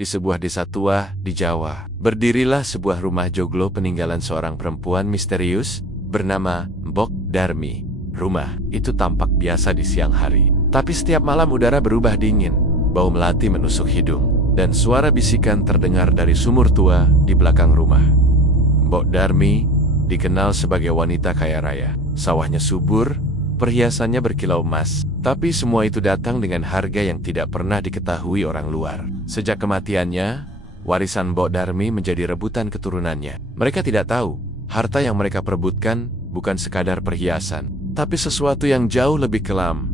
di sebuah desa tua di Jawa, berdirilah sebuah rumah joglo peninggalan seorang perempuan misterius bernama Mbok Darmi. Rumah itu tampak biasa di siang hari, tapi setiap malam udara berubah dingin, bau melati menusuk hidung, dan suara bisikan terdengar dari sumur tua di belakang rumah. Mbok Darmi dikenal sebagai wanita kaya raya. Sawahnya subur, perhiasannya berkilau emas, tapi semua itu datang dengan harga yang tidak pernah diketahui orang luar. Sejak kematiannya, warisan Mbok Darmi menjadi rebutan keturunannya. Mereka tidak tahu, harta yang mereka perebutkan bukan sekadar perhiasan, tapi sesuatu yang jauh lebih kelam.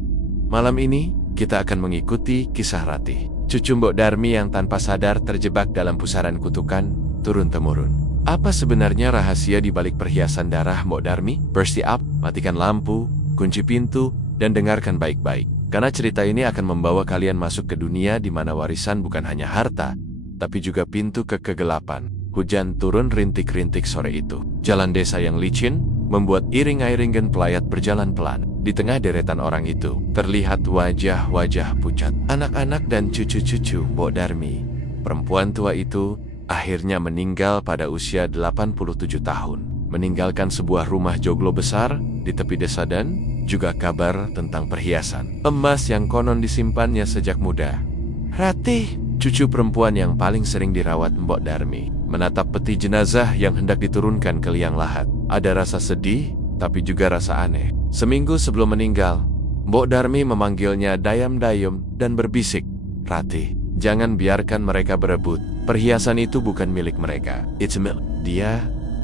Malam ini, kita akan mengikuti kisah Ratih, cucu Mbok Darmi yang tanpa sadar terjebak dalam pusaran kutukan turun-temurun. Apa sebenarnya rahasia di balik perhiasan darah Mbok Darmi? Bersiap, matikan lampu, kunci pintu, dan dengarkan baik-baik. Karena cerita ini akan membawa kalian masuk ke dunia di mana warisan bukan hanya harta, tapi juga pintu ke kegelapan. Hujan turun rintik-rintik sore itu. Jalan desa yang licin membuat iring-iringan pelayat berjalan pelan. Di tengah deretan orang itu, terlihat wajah-wajah pucat. Anak-anak dan cucu-cucu Mbok Darmi. Perempuan tua itu akhirnya meninggal pada usia 87 tahun. Meninggalkan sebuah rumah joglo besar di tepi desa dan juga kabar tentang perhiasan emas yang konon disimpannya sejak muda. Ratih, cucu perempuan yang paling sering dirawat Mbok Darmi, menatap peti jenazah yang hendak diturunkan ke liang lahat. Ada rasa sedih, tapi juga rasa aneh. Seminggu sebelum meninggal, Mbok Darmi memanggilnya dayam-dayam dan berbisik, "Ratih, jangan biarkan mereka berebut. Perhiasan itu bukan milik mereka. It's milk."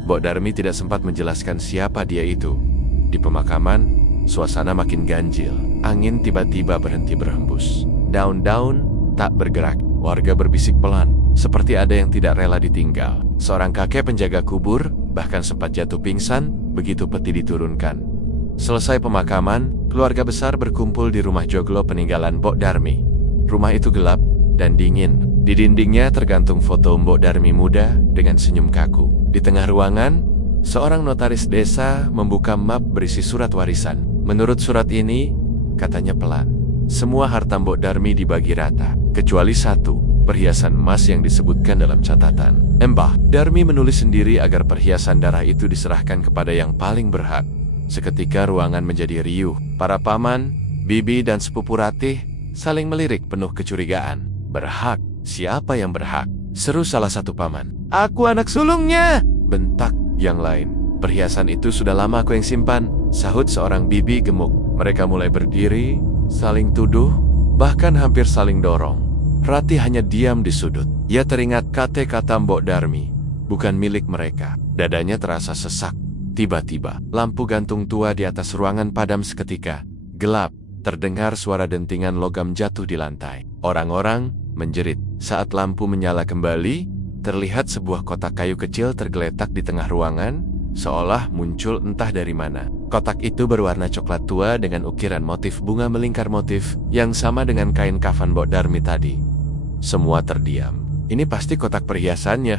Mbok Darmi tidak sempat menjelaskan siapa dia itu. Di pemakaman, suasana makin ganjil. Angin tiba-tiba berhenti berhembus. Daun-daun tak bergerak. Warga berbisik pelan, seperti ada yang tidak rela ditinggal. Seorang kakek penjaga kubur bahkan sempat jatuh pingsan begitu peti diturunkan. Selesai pemakaman, keluarga besar berkumpul di rumah joglo peninggalan Mbok Darmi. Rumah itu gelap dan dingin. Di dindingnya tergantung foto Mbok Darmi muda dengan senyum kaku. Di tengah ruangan, seorang notaris desa membuka map berisi surat warisan. Menurut surat ini, katanya pelan, semua harta Mbok Darmi dibagi rata, kecuali satu, perhiasan emas yang disebutkan dalam catatan. Mbah Darmi menulis sendiri agar perhiasan darah itu diserahkan kepada yang paling berhak. Seketika ruangan menjadi riuh. Para paman, bibi, dan sepupu Ratih saling melirik penuh kecurigaan. Berhak? Siapa yang berhak? Seru salah satu paman. "Aku anak sulungnya!" bentak yang lain. "Perhiasan itu sudah lama aku yang simpan," sahut seorang bibi gemuk. Mereka mulai berdiri, saling tuduh, bahkan hampir saling dorong. Ratih hanya diam di sudut. Ia teringat kata-kata Mbok Darmi, bukan milik mereka. Dadanya terasa sesak. Tiba-tiba, lampu gantung tua di atas ruangan padam seketika. Gelap, terdengar suara dentingan logam jatuh di lantai. Orang-orang menjerit. Saat lampu menyala kembali, terlihat sebuah kotak kayu kecil tergeletak di tengah ruangan, seolah muncul entah dari mana. Kotak itu berwarna coklat tua dengan ukiran motif bunga melingkar, motif yang sama dengan kain kafan Mbok Darmi tadi. Semua terdiam. "Ini pasti kotak perhiasannya,"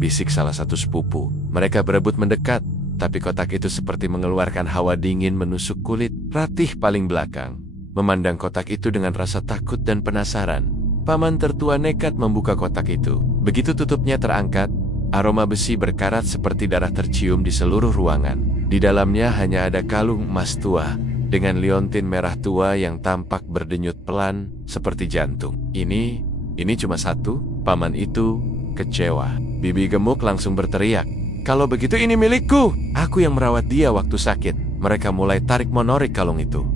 bisik salah satu sepupu. Mereka berebut mendekat, tapi kotak itu seperti mengeluarkan hawa dingin menusuk kulit. Ratih paling belakang, memandang kotak itu dengan rasa takut dan penasaran. Paman tertua nekat membuka kotak itu. Begitu tutupnya terangkat, aroma besi berkarat seperti darah tercium di seluruh ruangan. Di dalamnya hanya ada kalung emas tua dengan liontin merah tua yang tampak berdenyut pelan seperti jantung. Ini cuma satu?" Paman itu kecewa. Bibi gemuk langsung berteriak, "Kalau begitu ini milikku. Aku yang merawat dia waktu sakit." Mereka mulai tarik menarik kalung itu.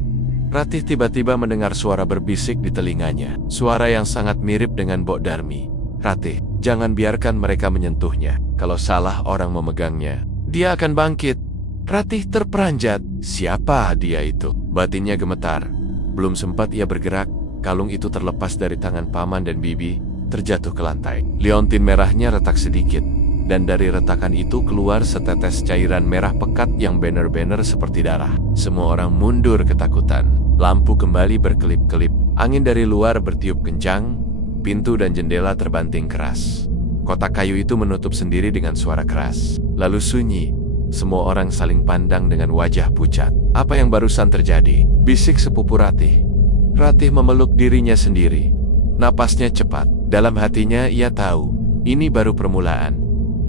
Ratih tiba-tiba mendengar suara berbisik di telinganya. Suara yang sangat mirip dengan Mbok Darmi. "Ratih, jangan biarkan mereka menyentuhnya. Kalau salah orang memegangnya, dia akan bangkit." Ratih terperanjat. Siapa dia itu? Batinnya gemetar. Belum sempat ia bergerak, kalung itu terlepas dari tangan paman dan bibi, terjatuh ke lantai. Liontin merahnya retak sedikit, dan dari retakan itu keluar setetes cairan merah pekat yang benar-benar seperti darah. Semua orang mundur ketakutan. Lampu kembali berkelip-kelip. Angin dari luar bertiup kencang. Pintu dan jendela terbanting keras. Kotak kayu itu menutup sendiri dengan suara keras. Lalu sunyi. Semua orang saling pandang dengan wajah pucat. "Apa yang barusan terjadi?" bisik sepupu Ratih. Ratih memeluk dirinya sendiri. Napasnya cepat. Dalam hatinya ia tahu, ini baru permulaan.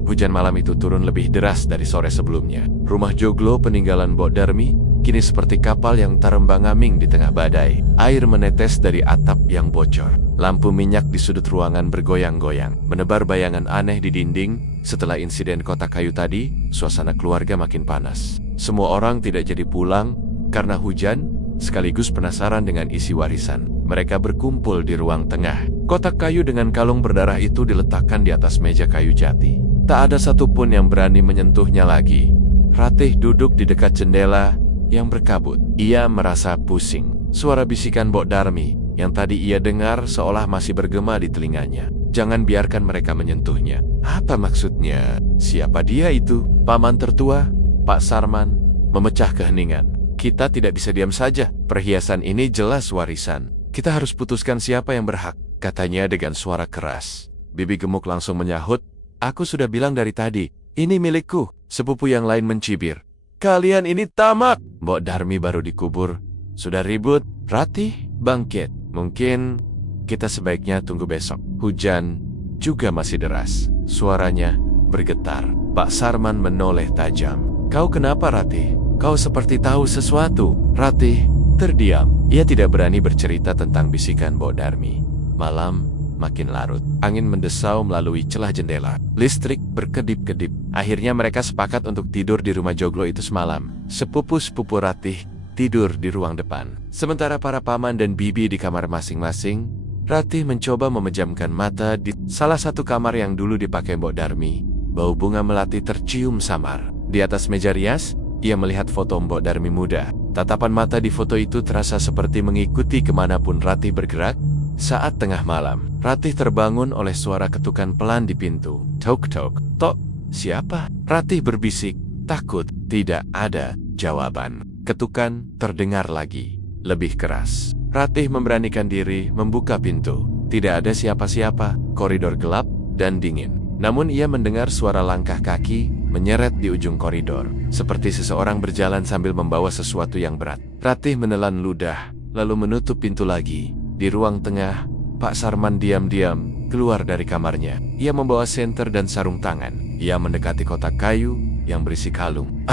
Hujan malam itu turun lebih deras dari sore sebelumnya. Rumah joglo peninggalan Mbok Darmi kini seperti kapal yang terembang-ambing di tengah badai. Air menetes dari atap yang bocor. Lampu minyak di sudut ruangan bergoyang-goyang, menebar bayangan aneh di dinding. Setelah insiden kotak kayu tadi, suasana keluarga makin panas. Semua orang tidak jadi pulang karena hujan, sekaligus penasaran dengan isi warisan. Mereka berkumpul di ruang tengah. Kotak kayu dengan kalung berdarah itu diletakkan di atas meja kayu jati. Tak ada satupun yang berani menyentuhnya lagi. Ratih duduk di dekat jendela yang berkabut. Ia merasa pusing. Suara bisikan Mbok Darmi yang tadi ia dengar seolah masih bergema di telinganya. Jangan biarkan mereka menyentuhnya. Apa maksudnya? Siapa dia itu? Paman tertua, Pak Sarman, memecah keheningan. Kita tidak bisa diam saja. Perhiasan ini jelas warisan. Kita harus putuskan siapa yang berhak, katanya dengan suara keras. Bibi gemuk langsung menyahut. Aku sudah bilang dari tadi, ini milikku. Sepupu yang lain mencibir. Kalian ini tamak. Mbok Darmi baru dikubur. Sudah ribut. Ratih bangkit. Mungkin kita sebaiknya tunggu besok. Hujan juga masih deras. Suaranya bergetar. Pak Sarman menoleh tajam. Kau kenapa, Ratih? Kau seperti tahu sesuatu. Ratih terdiam. Ia tidak berani bercerita tentang bisikan Mbok Darmi. Malam makin larut. Angin mendesau melalui celah jendela. Listrik berkedip-kedip. Akhirnya mereka sepakat untuk tidur di rumah joglo itu semalam. Sepupu-sepupu Ratih tidur di ruang depan. Sementara para paman dan bibi di kamar masing-masing, Ratih mencoba memejamkan mata di salah satu kamar yang dulu dipakai Mbok Darmi. Bau bunga melati tercium samar. Di atas meja rias, ia melihat foto Mbok Darmi muda. Tatapan mata di foto itu terasa seperti mengikuti kemanapun Ratih bergerak. Saat tengah malam, Ratih terbangun oleh suara ketukan pelan di pintu. Tok-tok. Tok, siapa? Ratih berbisik. Takut. Tidak ada jawaban. Ketukan terdengar lagi. Lebih keras. Ratih memberanikan diri membuka pintu. Tidak ada siapa-siapa. Koridor gelap dan dingin. Namun ia mendengar suara langkah kaki menyeret di ujung koridor. Seperti seseorang berjalan sambil membawa sesuatu yang berat. Ratih menelan ludah, lalu menutup pintu lagi. Di ruang tengah, Pak Sarman diam-diam keluar dari kamarnya. Ia membawa senter dan sarung tangan. Ia mendekati kotak kayu yang berisi kalung.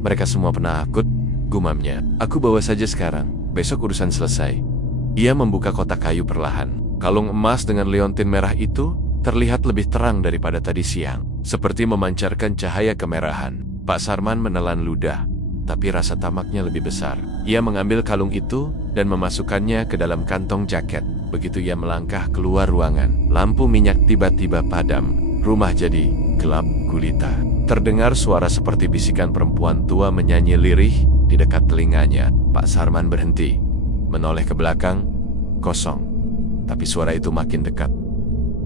Mereka semua penakut, gumamnya. Aku bawa saja sekarang, besok urusan selesai. Ia membuka kotak kayu perlahan. Kalung emas dengan liontin merah itu terlihat lebih terang daripada tadi siang, seperti memancarkan cahaya kemerahan. Pak Sarman menelan ludah, tapi rasa tamaknya lebih besar. Ia mengambil kalung itu dan memasukkannya ke dalam kantong jaket. Begitu ia melangkah keluar ruangan, lampu minyak tiba-tiba padam. Rumah jadi gelap gulita. Terdengar suara seperti bisikan perempuan tua menyanyi lirih di dekat telinganya. Pak Sarman berhenti, menoleh ke belakang, kosong. Tapi suara itu makin dekat.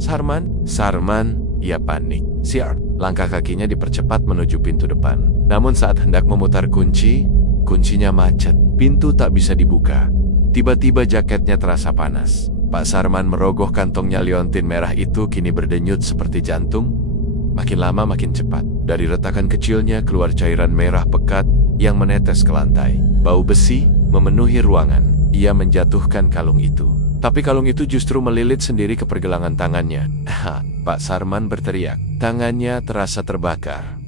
Sarman, Sarman, ia panik. Siar, langkah kakinya dipercepat menuju pintu depan. Namun saat hendak memutar kunci, kuncinya macet. Pintu tak bisa dibuka. Tiba-tiba jaketnya terasa panas. Pak Sarman merogoh kantongnya liontin merah itu kini berdenyut seperti jantung. Makin lama makin cepat. Dari retakan kecilnya keluar cairan merah pekat yang menetes ke lantai. Bau besi memenuhi ruangan. Ia menjatuhkan kalung itu. Tapi kalung itu justru melilit sendiri ke pergelangan tangannya. Pak Sarman berteriak. Tangannya terasa terbakar.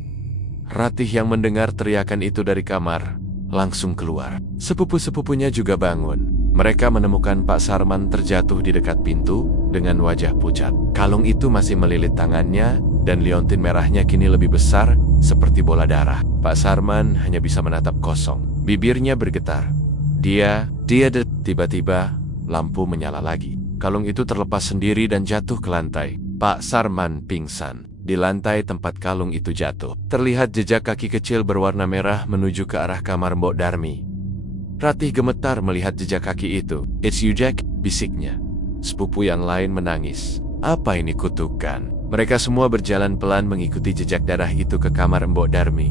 Ratih yang mendengar teriakan itu dari kamar langsung keluar. Sepupu-sepupunya juga bangun. Mereka menemukan Pak Sarman terjatuh di dekat pintu dengan wajah pucat. Kalung itu masih melilit tangannya dan liontin merahnya kini lebih besar seperti bola darah. Pak Sarman hanya bisa menatap kosong. Bibirnya bergetar. Tiba-tiba lampu menyala lagi. Kalung itu terlepas sendiri dan jatuh ke lantai. Pak Sarman pingsan. Di lantai tempat kalung itu jatuh, terlihat jejak kaki kecil berwarna merah menuju ke arah kamar Mbok Darmi. Ratih gemetar melihat jejak kaki itu. "It's you, Jack," bisiknya. Sepupu yang lain menangis. Apa ini kutukan? Mereka semua berjalan pelan mengikuti jejak darah itu ke kamar Mbok Darmi.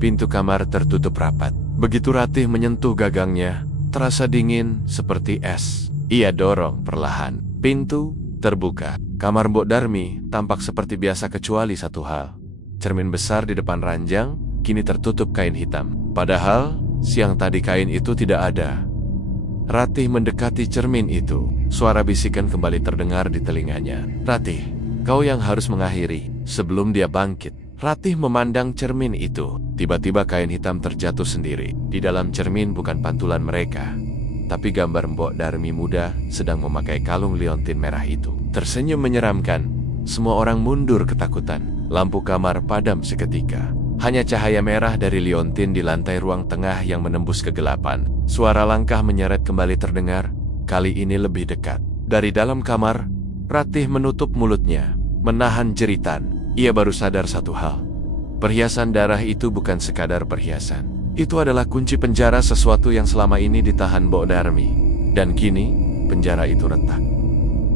Pintu kamar tertutup rapat. Begitu Ratih menyentuh gagangnya, terasa dingin seperti es. Ia dorong perlahan. Pintu terbuka. Kamar Mbok Darmi tampak seperti biasa kecuali satu hal. Cermin besar di depan ranjang kini tertutup kain hitam. Padahal siang tadi kain itu tidak ada. Ratih mendekati cermin itu. Suara bisikan kembali terdengar di telinganya. Ratih, kau yang harus mengakhiri. Sebelum dia bangkit, Ratih memandang cermin itu. Tiba-tiba kain hitam terjatuh sendiri. Di dalam cermin bukan pantulan mereka, tapi gambar Mbok Darmi muda sedang memakai kalung liontin merah itu. Tersenyum menyeramkan. Semua orang mundur ketakutan. Lampu kamar padam seketika. Hanya cahaya merah dari liontin di lantai ruang tengah yang menembus kegelapan. Suara langkah menyeret kembali terdengar, kali ini lebih dekat. Dari dalam kamar, Ratih menutup mulutnya, menahan jeritan. Ia baru sadar satu hal. Perhiasan darah itu bukan sekadar perhiasan. Itu adalah kunci penjara sesuatu yang selama ini ditahan Mbok Darmi. Dan kini, penjara itu retak.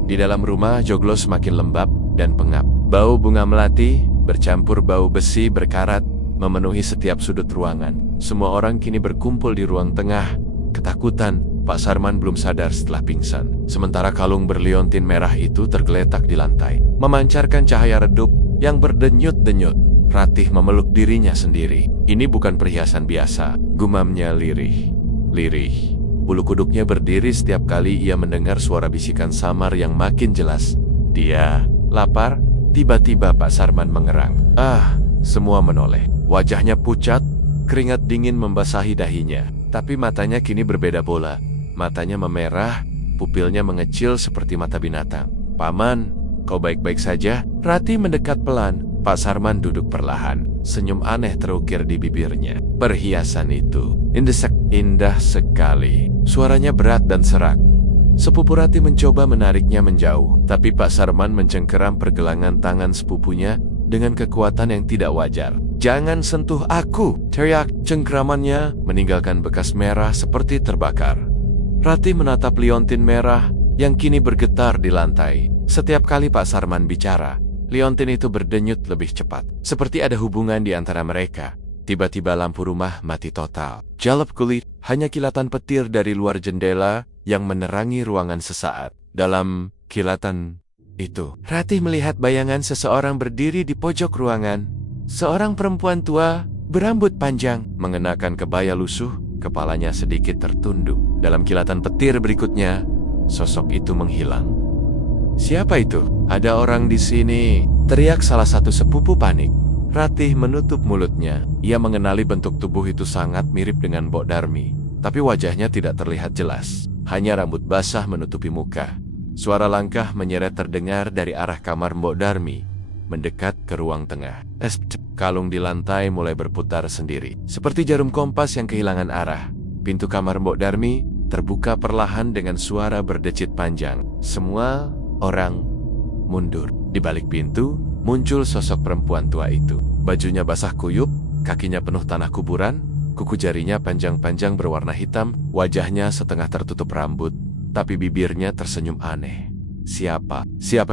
Di dalam rumah, Joglo semakin lembab dan pengap. Bau bunga melati bercampur bau besi berkarat memenuhi setiap sudut ruangan. Semua orang kini berkumpul di ruang tengah. Ketakutan, Pak Sarman belum sadar setelah pingsan. Sementara kalung berliontin merah itu tergeletak di lantai, memancarkan cahaya redup yang berdenyut-denyut. Ratih memeluk dirinya sendiri. Ini bukan perhiasan biasa, gumamnya lirih. Lirih. Bulu kuduknya berdiri setiap kali ia mendengar suara bisikan samar yang makin jelas. Dia lapar. Tiba-tiba Pak Sarman mengerang. Semua menoleh. Wajahnya pucat, keringat dingin membasahi dahinya. Tapi matanya kini berbeda bola. Matanya memerah, pupilnya mengecil seperti mata binatang. Paman, kau baik-baik saja? Ratih mendekat pelan. Pak Sarman duduk perlahan. Senyum aneh terukir di bibirnya. Perhiasan itu indah sekali. Suaranya berat dan serak. Sepupu Ratih mencoba menariknya menjauh. Tapi Pak Sarman mencengkeram pergelangan tangan sepupunya dengan kekuatan yang tidak wajar. Jangan sentuh aku, teriak. Cengkeramannya meninggalkan bekas merah seperti terbakar. Ratih menatap liontin merah yang kini bergetar di lantai. Setiap kali Pak Sarman bicara, liontin itu berdenyut lebih cepat. Seperti ada hubungan di antara mereka. Tiba-tiba lampu rumah mati total. Jalap kulit, hanya kilatan petir dari luar jendela yang menerangi ruangan sesaat. Dalam kilatan itu, Ratih melihat bayangan seseorang berdiri di pojok ruangan. Seorang perempuan tua, berambut panjang, mengenakan kebaya lusuh, kepalanya sedikit tertunduk. Dalam kilatan petir berikutnya, sosok itu menghilang. Siapa itu? Ada orang di sini, teriak salah satu sepupu panik. Ratih menutup mulutnya. Ia mengenali bentuk tubuh itu sangat mirip dengan Mbok Darmi, tapi wajahnya tidak terlihat jelas. Hanya rambut basah menutupi muka. Suara langkah menyeret terdengar dari arah kamar Mbok Darmi, mendekat ke ruang tengah. Kalung di lantai mulai berputar sendiri. Seperti jarum kompas yang kehilangan arah, pintu kamar Mbok Darmi terbuka perlahan dengan suara berdecit panjang. Semua orang mundur. Di balik pintu, muncul sosok perempuan tua itu. Bajunya basah kuyup, kakinya penuh tanah kuburan, kuku jarinya panjang-panjang berwarna hitam, wajahnya setengah tertutup rambut, tapi bibirnya tersenyum aneh. Siapa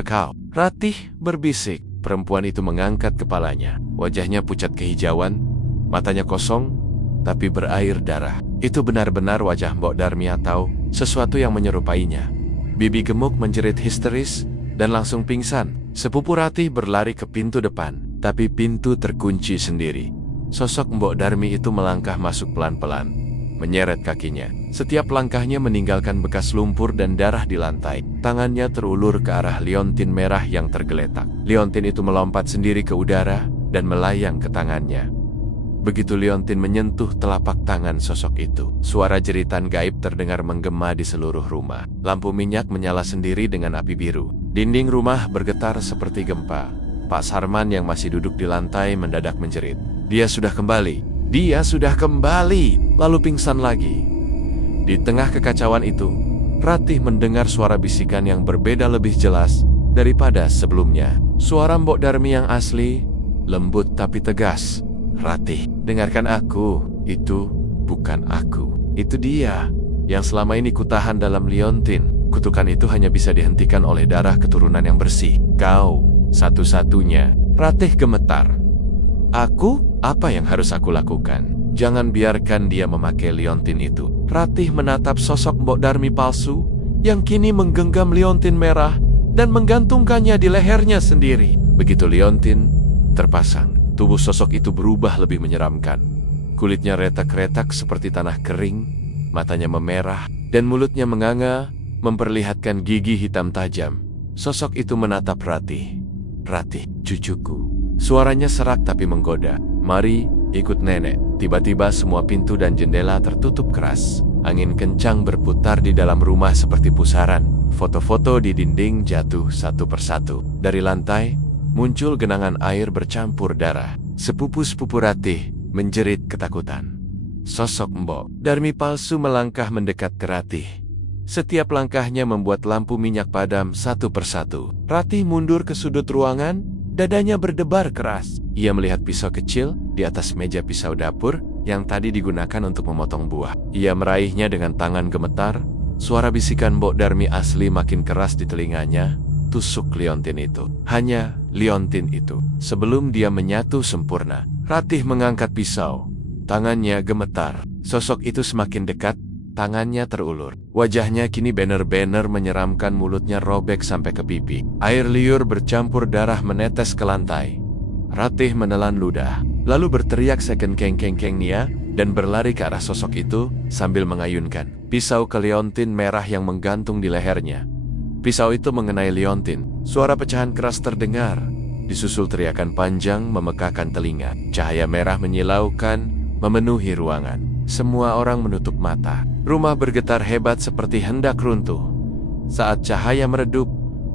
kau? Ratih berbisik. Perempuan itu mengangkat kepalanya. Wajahnya pucat kehijauan, matanya kosong, tapi berair darah. Itu benar-benar wajah Mbok Darmi atau sesuatu yang menyerupainya. Bibi gemuk menjerit histeris dan langsung pingsan. Sepupu Ratih berlari ke pintu depan, tapi pintu terkunci sendiri. Sosok Mbok Darmi itu melangkah masuk pelan-pelan, menyeret kakinya. Setiap langkahnya meninggalkan bekas lumpur dan darah di lantai. Tangannya terulur ke arah liontin merah yang tergeletak. Liontin itu melompat sendiri ke udara dan melayang ke tangannya. Begitu liontin menyentuh telapak tangan sosok itu, suara jeritan gaib terdengar menggema di seluruh rumah. Lampu minyak menyala sendiri dengan api biru. Dinding rumah bergetar seperti gempa. Pak Sarman yang masih duduk di lantai mendadak menjerit. Dia sudah kembali. Dia sudah kembali. Lalu pingsan lagi. Di tengah kekacauan itu, Ratih mendengar suara bisikan yang berbeda lebih jelas daripada sebelumnya. Suara Mbok Darmi yang asli, lembut tapi tegas. Ratih, dengarkan aku. Itu bukan aku. Itu dia yang selama ini kutahan dalam liontin. Kutukan itu hanya bisa dihentikan oleh darah keturunan yang bersih. Kau satu-satunya. Ratih gemetar. Aku? Apa yang harus aku lakukan? Jangan biarkan dia memakai liontin itu. Ratih menatap sosok Mbok Darmi palsu yang kini menggenggam liontin merah dan menggantungkannya di lehernya sendiri. Begitu liontin terpasang, tubuh sosok itu berubah lebih menyeramkan. Kulitnya retak-retak seperti tanah kering, matanya memerah, dan mulutnya menganga, memperlihatkan gigi hitam tajam. Sosok itu menatap Ratih. "Ratih, cucuku." Suaranya serak tapi menggoda. "Mari, ikut nenek." Tiba-tiba semua pintu dan jendela tertutup keras. Angin kencang berputar di dalam rumah seperti pusaran. Foto-foto di dinding jatuh satu persatu. Dari lantai, muncul genangan air bercampur darah. Sepupu-sepupu Ratih menjerit ketakutan. Sosok Mbok Darmi palsu melangkah mendekat ke Ratih. Setiap langkahnya membuat lampu minyak padam satu persatu. Ratih mundur ke sudut ruangan, dadanya berdebar keras. Ia melihat pisau kecil di atas meja pisau dapur yang tadi digunakan untuk memotong buah. Ia meraihnya dengan tangan gemetar. Suara bisikan Mbok Darmi asli makin keras di telinganya. Tusuk liontin itu. Hanya liontin itu. Sebelum dia menyatu sempurna, Ratih mengangkat pisau. Tangannya gemetar. Sosok itu semakin dekat. Tangannya terulur. Wajahnya kini benar-benar menyeramkan, mulutnya robek sampai ke pipi. Air liur bercampur darah menetes ke lantai. Ratih menelan ludah, lalu berteriak second keng Nia, dan berlari ke arah sosok itu sambil mengayunkan pisau ke liontin merah yang menggantung di lehernya. Pisau itu mengenai liontin. Suara pecahan keras terdengar. Disusul teriakan panjang memekakkan telinga. Cahaya merah menyilaukan, memenuhi ruangan. Semua orang menutup mata. Rumah bergetar hebat seperti hendak runtuh. Saat cahaya meredup,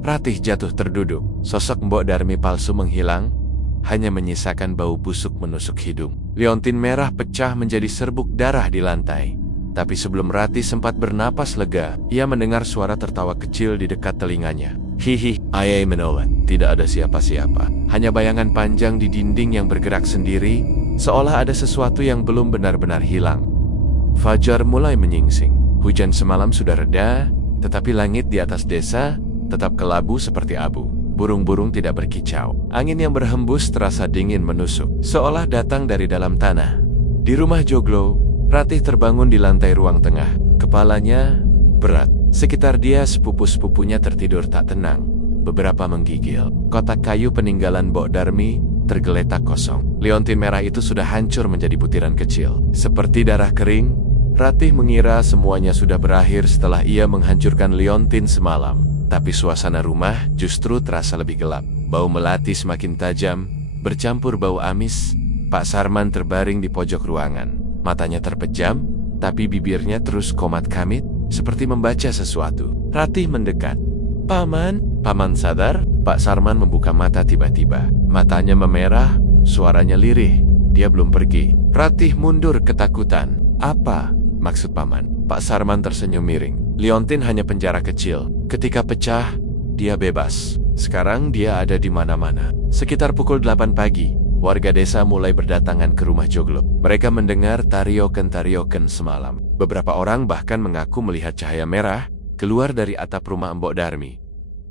Ratih jatuh terduduk. Sosok Mbok Darmi palsu menghilang, hanya menyisakan bau busuk menusuk hidung. Liontin merah pecah menjadi serbuk darah di lantai. Tapi sebelum Ratih sempat bernapas lega, ia mendengar suara tertawa kecil di dekat telinganya. "Hihi, ayai menolak." Tidak ada siapa-siapa. Hanya bayangan panjang di dinding yang bergerak sendiri, seolah ada sesuatu yang belum benar-benar hilang. Fajar mulai menyingsing. Hujan semalam sudah reda, tetapi langit di atas desa tetap kelabu seperti abu. Burung-burung tidak berkicau. Angin yang berhembus terasa dingin menusuk, seolah datang dari dalam tanah. Di rumah Joglo, Ratih terbangun di lantai ruang tengah. Kepalanya berat. Sekitar dia sepupu-sepupunya tertidur tak tenang. Beberapa menggigil. Kotak kayu peninggalan Mbok Darmi tergeletak kosong. Liontin merah itu sudah hancur menjadi butiran kecil. Seperti darah kering, Ratih mengira semuanya sudah berakhir setelah ia menghancurkan liontin semalam. Tapi suasana rumah justru terasa lebih gelap. Bau melati semakin tajam, bercampur bau amis. Pak Sarman terbaring di pojok ruangan. Matanya terpejam, tapi bibirnya terus komat kamit, seperti membaca sesuatu. Ratih mendekat. "Paman." "Paman sadar?" Pak Sarman membuka mata tiba-tiba. Matanya memerah, suaranya lirih. Dia belum pergi. Ratih mundur ketakutan. "Apa maksud paman?" Pak Sarman tersenyum miring. "Liontin hanya penjara kecil. Ketika pecah, dia bebas. Sekarang dia ada di mana-mana." Sekitar pukul 8 pagi, warga desa mulai berdatangan ke rumah Joglo. Mereka mendengar tarioken semalam. Beberapa orang bahkan mengaku melihat cahaya merah keluar dari atap rumah Mbok Darmi.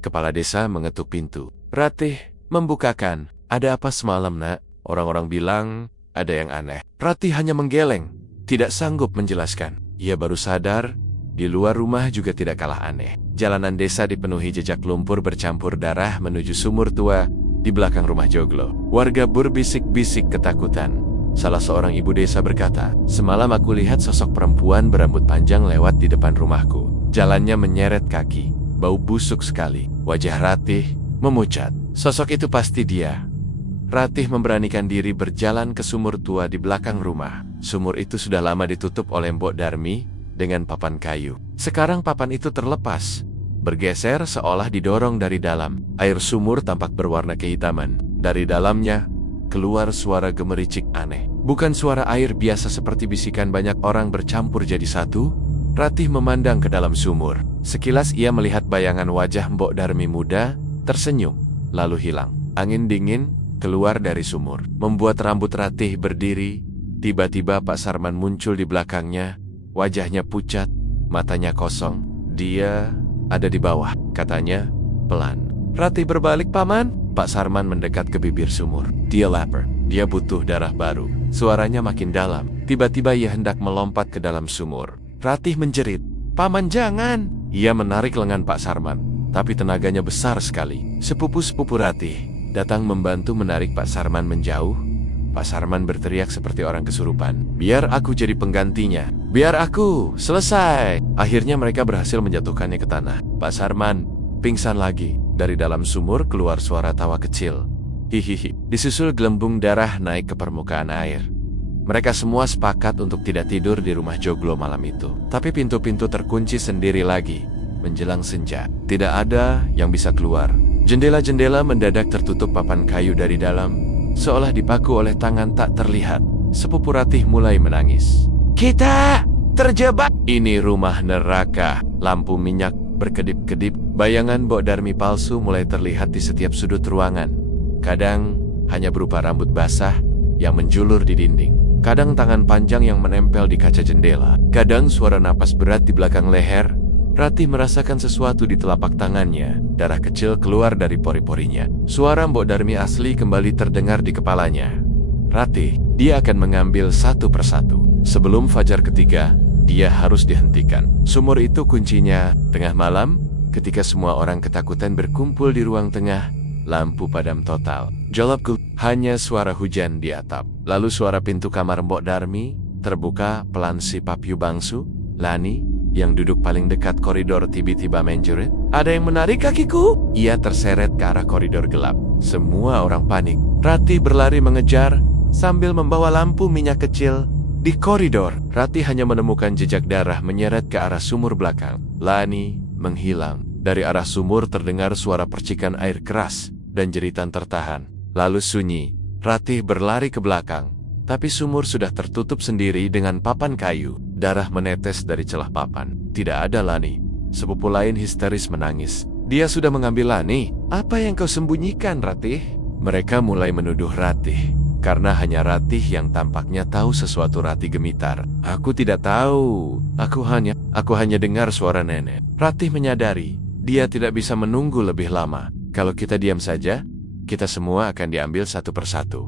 Kepala desa mengetuk pintu. Ratih membukakan. "Ada apa semalam, nak?" Orang-orang bilang ada yang aneh. Ratih hanya menggeleng, tidak sanggup menjelaskan. Ia baru sadar, di luar rumah juga tidak kalah aneh. Jalanan desa dipenuhi jejak lumpur bercampur darah menuju sumur tua di belakang rumah Joglo. Warga berbisik-bisik ketakutan. Salah seorang ibu desa berkata, "Semalam aku lihat sosok perempuan berambut panjang lewat di depan rumahku. Jalannya menyeret kaki, bau busuk sekali." Wajah Ratih memucat. Sosok itu pasti dia. Ratih memberanikan diri berjalan ke sumur tua di belakang rumah. Sumur itu sudah lama ditutup oleh Mbok Darmi dengan papan kayu. Sekarang papan itu terlepas, bergeser seolah didorong dari dalam. Air sumur tampak berwarna kehitaman. Dari dalamnya keluar suara gemericik aneh. Bukan suara air biasa seperti bisikan banyak orang bercampur jadi satu. Ratih memandang ke dalam sumur. Sekilas ia melihat bayangan wajah Mbok Darmi muda, tersenyum, lalu hilang. Angin dingin keluar dari sumur, membuat rambut Ratih berdiri. Tiba-tiba Pak Sarman muncul di belakangnya. Wajahnya pucat, matanya kosong. "Dia ada di bawah," katanya pelan. Ratih berbalik, "Paman." Pak Sarman mendekat ke bibir sumur. "Dia lapar. Dia butuh darah baru." Suaranya makin dalam. Tiba-tiba ia hendak melompat ke dalam sumur. Ratih menjerit, "Paman, jangan!" Ia menarik lengan Pak Sarman, tapi tenaganya besar sekali. Sepupu-sepupu Ratih datang membantu menarik Pak Sarman menjauh. Pak Sarman berteriak seperti orang kesurupan, "Biar aku jadi penggantinya. Biar aku selesai. Akhirnya mereka berhasil menjatuhkannya ke tanah. Pak Sarman pingsan lagi. Dari dalam sumur keluar suara tawa kecil. Hihihi. Disusul gelembung darah naik ke permukaan air. Mereka semua sepakat untuk tidak tidur di rumah Joglo malam itu. Tapi pintu-pintu terkunci sendiri lagi. Menjelang senja, tidak ada yang bisa keluar. Jendela-jendela mendadak tertutup papan kayu dari dalam, seolah dipaku oleh tangan tak terlihat. Sepupu Ratih mulai menangis. Kita terjebak! Ini rumah neraka. Lampu minyak berkedip-kedip. Bayangan Mbok Darmi palsu mulai terlihat di setiap sudut ruangan. Kadang hanya berupa rambut basah yang menjulur di dinding. Kadang tangan panjang yang menempel di kaca jendela. Kadang suara napas berat di belakang leher. Ratih merasakan sesuatu di telapak tangannya. Darah kecil keluar dari pori-porinya. Suara Mbok Darmi asli kembali terdengar di kepalanya. Ratih, dia akan mengambil satu persatu. Sebelum fajar ketiga, dia harus dihentikan. Sumur itu kuncinya. Tengah malam, ketika semua orang ketakutan berkumpul di ruang tengah, lampu padam total. Gelap gelap, hanya suara hujan di atap. Lalu suara pintu kamar Mbok Darmi terbuka pelan. Si Papyu Bangsu, Lani, yang duduk paling dekat koridor tiba-tiba menjerit. Ada yang menarik kakiku? Ia terseret ke arah koridor gelap. Semua orang panik. Ratih berlari mengejar sambil membawa lampu minyak kecil. Di koridor, Ratih hanya menemukan jejak darah menyeret ke arah sumur belakang. Lani menghilang. Dari arah sumur terdengar suara percikan air keras dan jeritan tertahan. Lalu sunyi. Ratih berlari ke belakang. Tapi sumur sudah tertutup sendiri dengan papan kayu. Darah menetes dari celah papan. Tidak ada Lani. Sepupu lain histeris menangis. Dia sudah mengambil Lani. Apa yang kau sembunyikan, Ratih? Mereka mulai menuduh Ratih. Karena hanya Ratih yang tampaknya tahu sesuatu. Ratih gemitar. Aku tidak tahu. Aku hanya dengar suara nenek. Ratih menyadari. Dia tidak bisa menunggu lebih lama. Kalau kita diam saja, kita semua akan diambil satu persatu.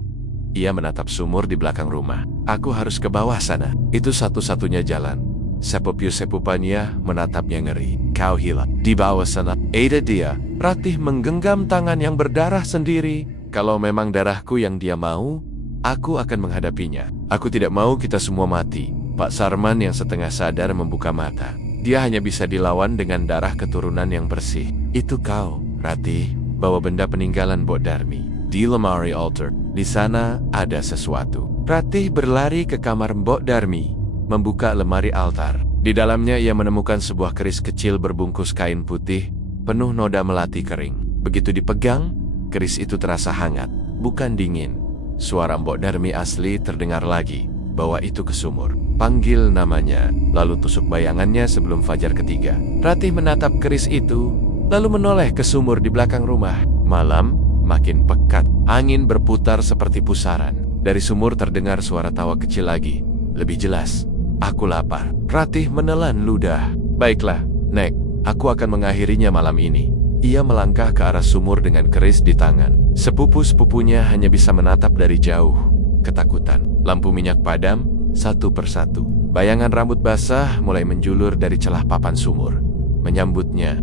Ia menatap sumur di belakang rumah. Aku harus ke bawah sana. Itu satu-satunya jalan. Sepupu-sepupanya menatapnya ngeri. Kau hilang. Di bawah sana. Ada dia. Ratih menggenggam tangan yang berdarah sendiri. Kalau memang darahku yang dia mau, aku akan menghadapinya. Aku tidak mau kita semua mati. Pak Sarman yang setengah sadar membuka mata. Dia hanya bisa dilawan dengan darah keturunan yang bersih. Itu kau, Ratih. Bawa benda peninggalan Mbok Darmi. Di lemari altar. Di sana ada sesuatu. Ratih berlari ke kamar Mbok Darmi. Membuka lemari altar. Di dalamnya ia menemukan sebuah keris kecil berbungkus kain putih. Penuh noda melati kering. Begitu dipegang, keris itu terasa hangat, bukan dingin. Suara Mbok Darmi asli terdengar lagi. Bawa itu ke sumur. Panggil namanya, lalu tusuk bayangannya sebelum fajar ketiga. Ratih menatap keris itu, lalu menoleh ke sumur di belakang rumah. Malam makin pekat. Angin berputar seperti pusaran. Dari sumur terdengar suara tawa kecil lagi. Lebih jelas. Aku lapar. Ratih menelan ludah. Baiklah, Nek. Aku akan mengakhirinya malam ini. Ia melangkah ke arah sumur dengan keris di tangan. Sepupu-sepupunya hanya bisa menatap dari jauh. Ketakutan. Lampu minyak padam, satu persatu. Bayangan rambut basah mulai menjulur dari celah papan sumur. Menyambutnya.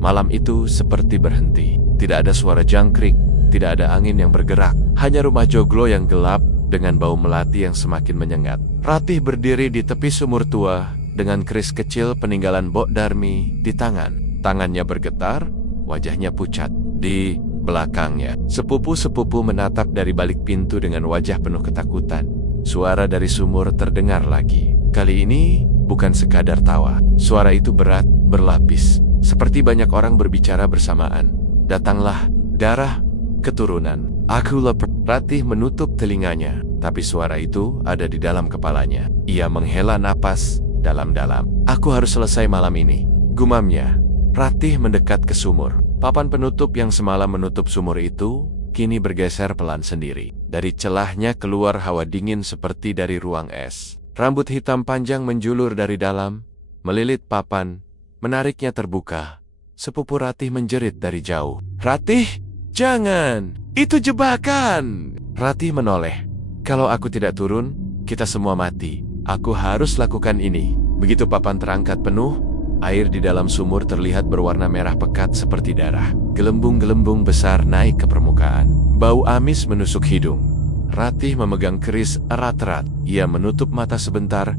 Malam itu seperti berhenti. Tidak ada suara jangkrik, tidak ada angin yang bergerak. Hanya rumah Joglo yang gelap dengan bau melati yang semakin menyengat. Ratih berdiri di tepi sumur tua dengan keris kecil peninggalan Mbok Darmi di tangan. Tangannya bergetar, wajahnya pucat. Di belakangnya, sepupu-sepupu menatap dari balik pintu dengan wajah penuh ketakutan. Suara dari sumur terdengar lagi. Kali ini bukan sekadar tawa. Suara itu berat, berlapis. Seperti banyak orang berbicara bersamaan. Datanglah, darah, keturunan. Aku lapar. Ratih menutup telinganya. Tapi suara itu ada di dalam kepalanya. Ia menghela napas dalam-dalam. Aku harus selesai malam ini, gumamnya. Ratih mendekat ke sumur. Papan penutup yang semalam menutup sumur itu kini bergeser pelan sendiri. Dari celahnya keluar hawa dingin seperti dari ruang es. Rambut hitam panjang menjulur dari dalam, melilit papan, menariknya terbuka. Sepupu Ratih menjerit dari jauh. Ratih, jangan! Itu jebakan! Ratih menoleh. Kalau aku tidak turun, kita semua mati. Aku harus lakukan ini. Begitu papan terangkat penuh, air di dalam sumur terlihat berwarna merah pekat seperti darah. Gelembung-gelembung besar naik ke permukaan. Bau amis menusuk hidung. Ratih memegang keris erat-erat. Ia menutup mata sebentar,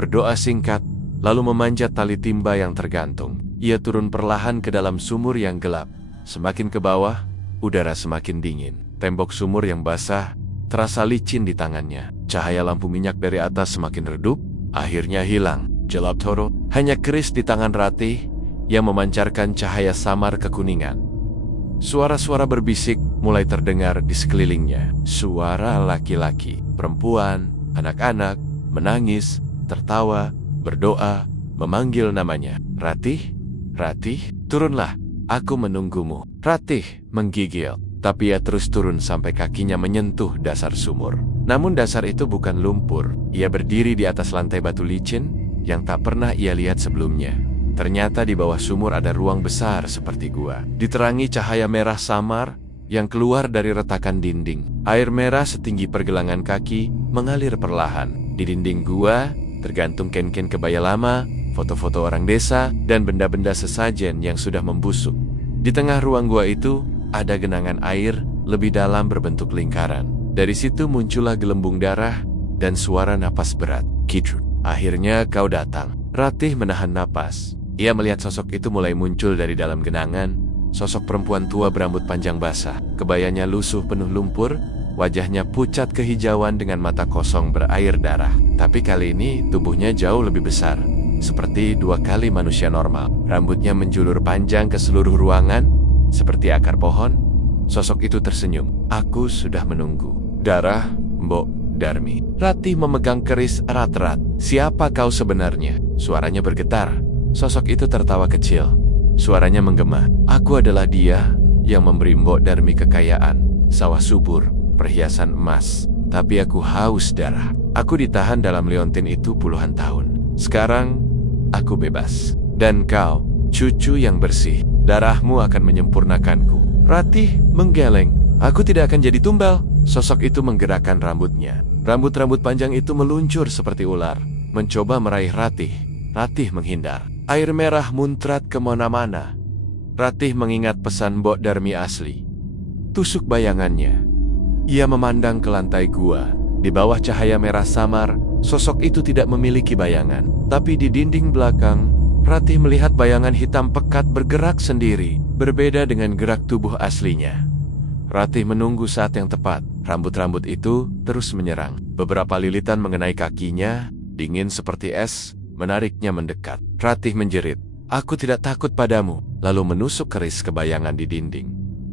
berdoa singkat, lalu memanjat tali timba yang tergantung. Ia turun perlahan ke dalam sumur yang gelap. Semakin ke bawah, udara semakin dingin. Tembok sumur yang basah terasa licin di tangannya. Cahaya lampu minyak dari atas semakin redup, akhirnya hilang. Gelap toro, hanya keris di tangan Ratih yang memancarkan cahaya samar kekuningan. Suara-suara berbisik mulai terdengar di sekelilingnya. Suara laki-laki, perempuan, anak-anak, menangis, tertawa, berdoa, memanggil namanya. Ratih, Ratih, turunlah, aku menunggumu. Ratih menggigil, tapi ia terus turun sampai kakinya menyentuh dasar sumur. Namun dasar itu bukan lumpur. Ia berdiri di atas lantai batu licin yang tak pernah ia lihat sebelumnya. Ternyata di bawah sumur ada ruang besar seperti gua. Diterangi cahaya merah samar yang keluar dari retakan dinding. Air merah setinggi pergelangan kaki mengalir perlahan. Di dinding gua tergantung ken-ken kebaya lama, foto-foto orang desa, dan benda-benda sesajen yang sudah membusuk. Di tengah ruang gua itu ada genangan air lebih dalam berbentuk lingkaran. Dari situ muncullah gelembung darah dan suara napas berat. Kidru, akhirnya kau datang. Ratih menahan napas. Ia melihat sosok itu mulai muncul dari dalam genangan. Sosok perempuan tua berambut panjang basah. Kebayanya lusuh penuh lumpur. Wajahnya pucat kehijauan dengan mata kosong berair darah. Tapi kali ini tubuhnya jauh lebih besar. Seperti 2 kali manusia normal. Rambutnya menjulur panjang ke seluruh ruangan. Seperti akar pohon. Sosok itu tersenyum. Aku sudah menunggu. Darah, Mbok Darmi. Ratih memegang keris erat-erat. Siapa kau sebenarnya? Suaranya bergetar. Sosok itu tertawa kecil. Suaranya menggema. Aku adalah dia yang memberi Mbok Darmi kekayaan, sawah subur, perhiasan emas. Tapi aku haus darah. Aku ditahan dalam leontin itu puluhan tahun. Sekarang, aku bebas. Dan kau, cucu yang bersih, darahmu akan menyempurnakanku. Ratih menggeleng. Aku tidak akan jadi tumbal. Sosok itu menggerakkan rambutnya. Rambut-rambut panjang itu meluncur seperti ular, mencoba meraih Ratih. Ratih menghindar. Air merah muncrat kemana-mana. Ratih mengingat pesan Mbok Darmi asli. Tusuk bayangannya. Ia memandang ke lantai gua. Di bawah cahaya merah samar, sosok itu tidak memiliki bayangan. Tapi di dinding belakang, Ratih melihat bayangan hitam pekat bergerak sendiri, berbeda dengan gerak tubuh aslinya. Ratih menunggu saat yang tepat. Rambut-rambut itu terus menyerang. Beberapa lilitan mengenai kakinya, dingin seperti es, menariknya mendekat. Ratih menjerit, "Aku tidak takut padamu," lalu menusuk keris ke bayangan di dinding.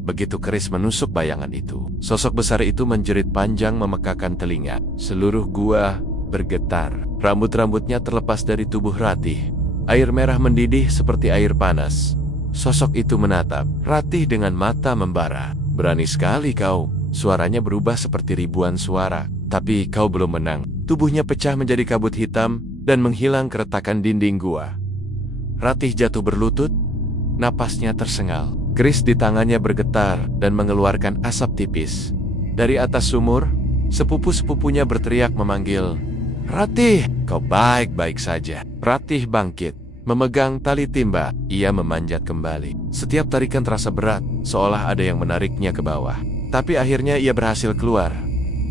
Begitu keris menusuk bayangan itu, sosok besar itu menjerit panjang memekakan telinga. Seluruh gua bergetar. Rambut-rambutnya terlepas dari tubuh Ratih. Air merah mendidih seperti air panas. Sosok itu menatap Ratih dengan mata membara. "Berani sekali kau." Suaranya berubah seperti ribuan suara. "Tapi kau belum menang." Tubuhnya pecah menjadi kabut hitam dan menghilang ke retakan dinding gua. Ratih jatuh berlutut, napasnya tersengal. Keris di tangannya bergetar dan mengeluarkan asap tipis. Dari atas sumur, sepupu-sepupunya berteriak memanggil, "Ratih, kau baik-baik saja." Ratih bangkit, memegang tali timba. Ia memanjat kembali. Setiap tarikan terasa berat, seolah ada yang menariknya ke bawah. Tapi akhirnya ia berhasil keluar.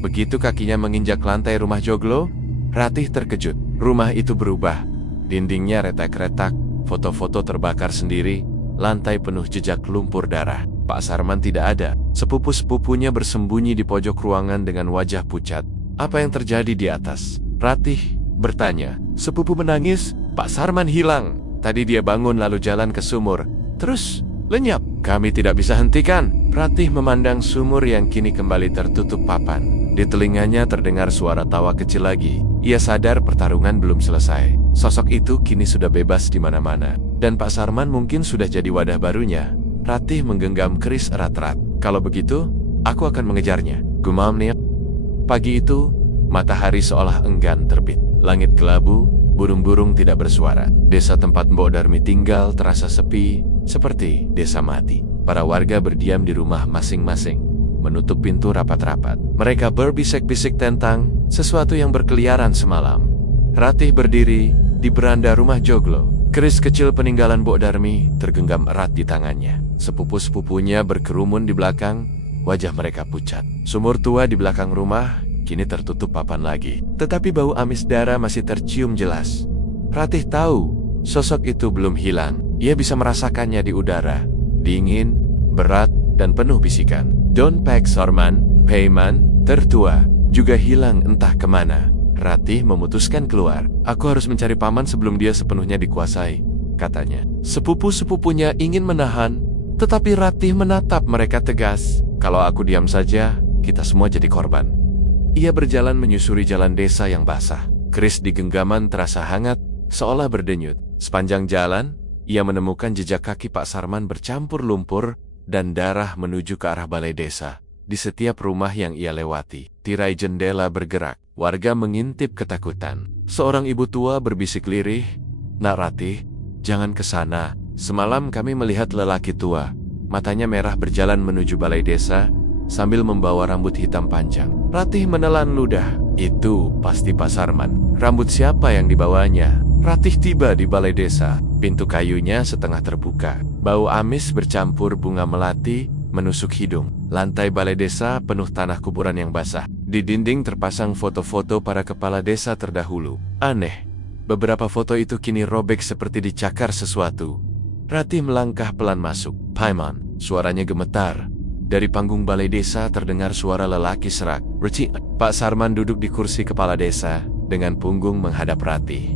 Begitu kakinya menginjak lantai rumah joglo, Ratih terkejut. Rumah itu berubah. Dindingnya retak-retak, foto-foto terbakar sendiri, lantai penuh jejak lumpur darah. Pak Sarman tidak ada. Sepupu-sepupunya bersembunyi di pojok ruangan dengan wajah pucat. Apa yang terjadi di atas? Ratih bertanya. Sepupu menangis, "Pak Sarman hilang. Tadi dia bangun lalu jalan ke sumur. Terus lenyap. Kami tidak bisa hentikan." Ratih memandang sumur yang kini kembali tertutup papan. Di telinganya terdengar suara tawa kecil lagi. Ia sadar pertarungan belum selesai. Sosok itu kini sudah bebas di mana-mana. Dan Pak Sarman mungkin sudah jadi wadah barunya. Ratih menggenggam keris erat-erat. "Kalau begitu, aku akan mengejarnya," gumamnya. Pagi itu, matahari seolah enggan terbit. Langit kelabu, burung-burung tidak bersuara. Desa tempat Mbok Darmi tinggal terasa sepi, seperti desa mati. Para warga berdiam di rumah masing-masing, menutup pintu rapat-rapat. Mereka berbisik-bisik tentang sesuatu yang berkeliaran semalam. Ratih berdiri di beranda rumah joglo. Keris kecil peninggalan Mbok Darmi tergenggam erat di tangannya. Sepupu-sepupunya berkerumun di belakang, wajah mereka pucat. Sumur tua di belakang rumah kini tertutup papan lagi. Tetapi bau amis darah masih tercium jelas. Ratih tahu, sosok itu belum hilang. Ia bisa merasakannya di udara. Dingin, berat, dan penuh bisikan. Don Pak Sarman, Payman, tertua, juga hilang entah kemana. Ratih memutuskan keluar. Aku harus mencari paman sebelum dia sepenuhnya dikuasai, katanya. Sepupu-sepupunya ingin menahan, tetapi Ratih menatap mereka tegas. Kalau aku diam saja, kita semua jadi korban. Ia berjalan menyusuri jalan desa yang basah. Keris di genggaman terasa hangat, seolah berdenyut. Sepanjang jalan, ia menemukan jejak kaki Pak Sarman bercampur lumpur dan darah menuju ke arah balai desa. Di setiap rumah yang ia lewati, tirai jendela bergerak. Warga mengintip ketakutan. Seorang ibu tua berbisik lirih, "Nak Ratih, jangan ke sana. Semalam kami melihat lelaki tua. Matanya merah berjalan menuju balai desa, sambil membawa rambut hitam panjang." Ratih menelan ludah. Itu pasti Pak Sarman. Rambut siapa yang dibawanya? Ratih tiba di balai desa. Pintu kayunya setengah terbuka. Bau amis bercampur bunga melati menusuk hidung. Lantai balai desa penuh tanah kuburan yang basah. Di dinding terpasang foto-foto para kepala desa terdahulu. Aneh, beberapa foto itu kini robek seperti dicakar sesuatu. Ratih melangkah pelan masuk. "Paiman," suaranya gemetar. Dari panggung balai desa terdengar suara lelaki serak. "Ratih." Pak Sarman duduk di kursi kepala desa dengan punggung menghadap Ratih.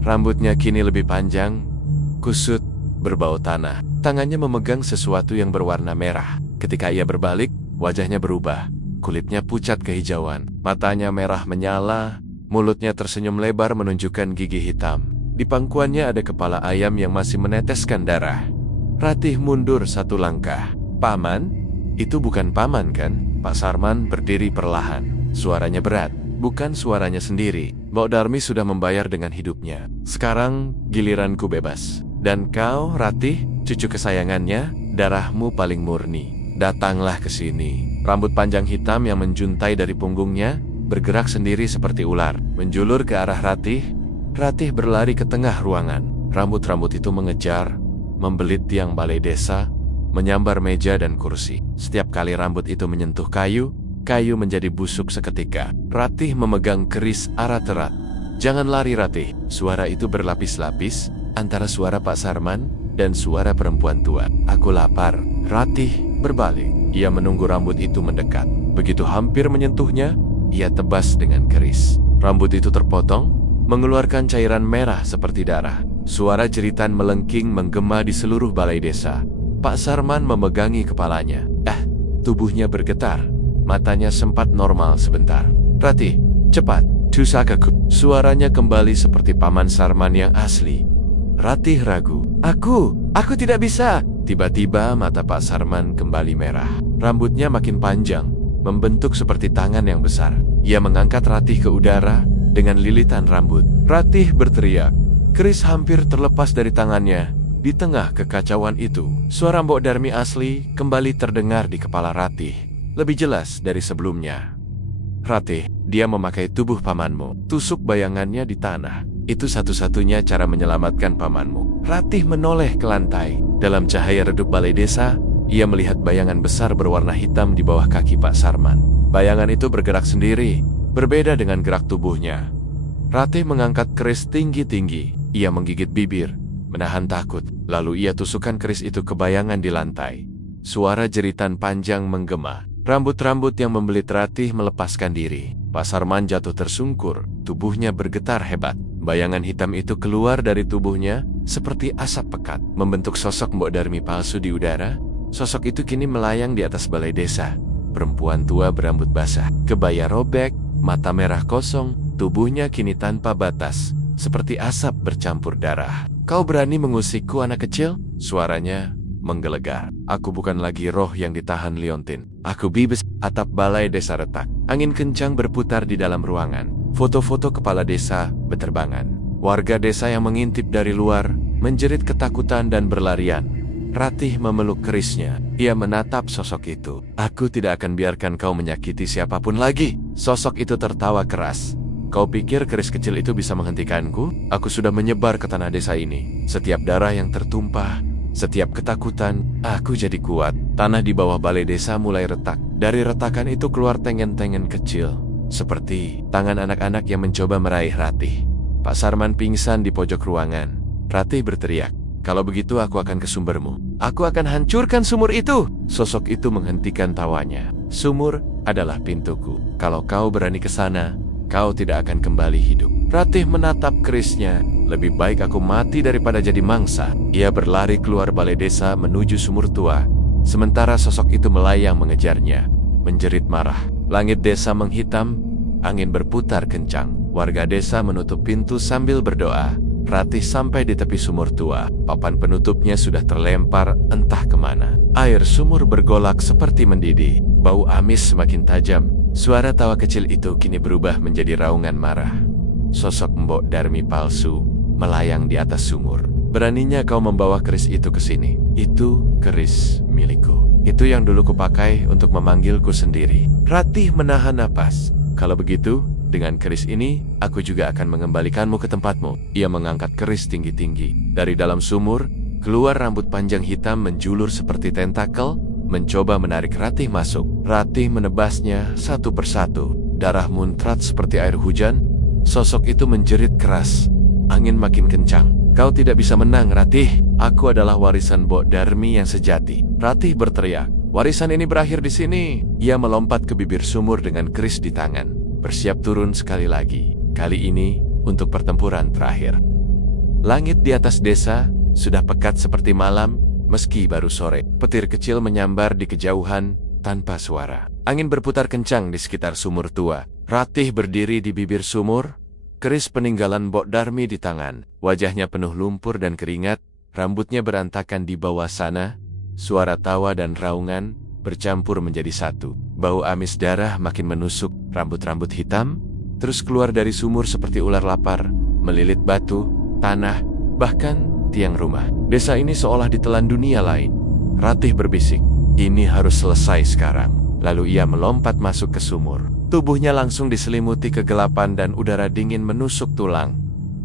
Rambutnya kini lebih panjang, kusut, berbau tanah. Tangannya memegang sesuatu yang berwarna merah. Ketika ia berbalik, wajahnya berubah. Kulitnya pucat kehijauan. Matanya merah menyala, mulutnya tersenyum lebar menunjukkan gigi hitam. Di pangkuannya ada kepala ayam yang masih meneteskan darah. Ratih mundur satu langkah. "Paman? Itu bukan paman kan?" Pak Sarman berdiri perlahan. Suaranya berat. Bukan suaranya sendiri. Mbok Darmi sudah membayar dengan hidupnya. Sekarang giliranku bebas. Dan kau, Ratih, cucu kesayangannya, darahmu paling murni. Datanglah ke sini. Rambut panjang hitam yang menjuntai dari punggungnya bergerak sendiri seperti ular, menjulur ke arah Ratih. Ratih berlari ke tengah ruangan. Rambut-rambut itu mengejar, membelit tiang balai desa, menyambar meja dan kursi. Setiap kali rambut itu menyentuh kayu, kayu menjadi busuk seketika. Ratih memegang keris arat erat. "Jangan lari, Ratih." Suara itu berlapis-lapis, antara suara Pak Sarman dan suara perempuan tua. "Aku lapar." Ratih berbalik. Ia menunggu rambut itu mendekat. Begitu hampir menyentuhnya, ia tebas dengan keris. Rambut itu terpotong, mengeluarkan cairan merah seperti darah. Suara jeritan melengking menggema di seluruh balai desa. Pak Sarman memegangi kepalanya. Tubuhnya bergetar. Matanya sempat normal sebentar. "Ratih, cepat, tusakaku." Suaranya kembali seperti Paman Sarman yang asli. Ratih ragu. Aku tidak bisa." Tiba-tiba mata Pak Sarman kembali merah. Rambutnya makin panjang, membentuk seperti tangan yang besar. Ia mengangkat Ratih ke udara dengan lilitan rambut. Ratih berteriak. Keris hampir terlepas dari tangannya. Di tengah kekacauan itu, suara Mbok Darmi asli kembali terdengar di kepala Ratih. Lebih jelas dari sebelumnya. "Ratih, dia memakai tubuh pamanmu. Tusuk bayangannya di tanah. Itu satu-satunya cara menyelamatkan pamanmu." Ratih menoleh ke lantai. Dalam cahaya redup balai desa, ia melihat bayangan besar berwarna hitam di bawah kaki Pak Sarman. Bayangan itu bergerak sendiri, berbeda dengan gerak tubuhnya. Ratih mengangkat keris tinggi-tinggi. Ia menggigit bibir, menahan takut. Lalu ia tusukkan keris itu ke bayangan di lantai. Suara jeritan panjang menggema. Rambut-rambut yang membelit Ratih melepaskan diri. Pak Sarman jatuh tersungkur, tubuhnya bergetar hebat. Bayangan hitam itu keluar dari tubuhnya seperti asap pekat, membentuk sosok Mbok Darmi palsu di udara. Sosok itu kini melayang di atas balai desa. Perempuan tua berambut basah, kebaya robek, mata merah kosong, tubuhnya kini tanpa batas, seperti asap bercampur darah. "Kau berani mengusikku, anak kecil?" Suaranya menggelegar. "Aku bukan lagi roh yang ditahan liontin. Aku bibis." Atap balai desa retak. Angin kencang berputar di dalam ruangan. Foto-foto kepala desa beterbangan. Warga desa yang mengintip dari luar menjerit ketakutan dan berlarian. Ratih memeluk kerisnya. Ia menatap sosok itu. "Aku tidak akan biarkan kau menyakiti siapapun lagi." Sosok itu tertawa keras. "Kau pikir keris kecil itu bisa menghentikanku? Aku sudah menyebar ke tanah desa ini. Setiap darah yang tertumpah, setiap ketakutan, aku jadi kuat." Tanah di bawah balai desa mulai retak. Dari retakan itu keluar tengen-tengen kecil. seperti tangan anak-anak yang mencoba meraih Ratih. Pak Sarman pingsan di pojok ruangan. Ratih berteriak, "Kalau begitu aku akan ke sumbermu. Aku akan hancurkan sumur itu." Sosok itu menghentikan tawanya. "Sumur adalah pintuku. Kalau kau berani ke sana, kau tidak akan kembali hidup." Ratih menatap kerisnya. "Lebih baik aku mati daripada jadi mangsa." Ia berlari keluar balai desa menuju sumur tua. Sementara sosok itu melayang mengejarnya, menjerit marah. Langit desa menghitam, angin berputar kencang. Warga desa menutup pintu sambil berdoa. Ratih sampai di tepi sumur tua. Papan penutupnya sudah terlempar entah kemana. Air sumur bergolak seperti mendidih. Bau amis semakin tajam. Suara tawa kecil itu kini berubah menjadi raungan marah. Sosok Mbok Darmi palsu melayang di atas sumur. "Beraninya kau membawa keris itu ke sini. Itu keris milikku. Itu yang dulu kupakai untuk memanggilku sendiri." Ratih menahan napas. "Kalau begitu, dengan keris ini, aku juga akan mengembalikanmu ke tempatmu." Ia mengangkat keris tinggi-tinggi. Dari dalam sumur, keluar rambut panjang hitam menjulur seperti tentakel, mencoba menarik Ratih masuk. Ratih menebasnya satu persatu. Darah muncrat seperti air hujan. Sosok itu menjerit keras. Angin makin kencang. "Kau tidak bisa menang, Ratih. Aku adalah warisan Mbok Darmi yang sejati." Ratih berteriak. "Warisan ini berakhir di sini." Ia melompat ke bibir sumur dengan keris di tangan. Bersiap turun sekali lagi. Kali ini untuk pertempuran terakhir. Langit di atas desa sudah pekat seperti malam, meski baru sore. Petir kecil menyambar di kejauhan tanpa suara. Angin berputar kencang di sekitar sumur tua. Ratih berdiri di bibir sumur, keris peninggalan Mbok Darmi di tangan. Wajahnya penuh lumpur dan keringat, rambutnya berantakan di bawah sana. Suara tawa dan raungan bercampur menjadi satu. Bau amis darah makin menusuk. Rambut-rambut hitam terus keluar dari sumur seperti ular lapar, melilit batu, tanah, bahkan tiang rumah. Desa ini seolah ditelan dunia lain. Ratih berbisik, "Ini harus selesai sekarang." Lalu ia melompat masuk ke sumur. Tubuhnya langsung diselimuti kegelapan dan udara dingin menusuk tulang.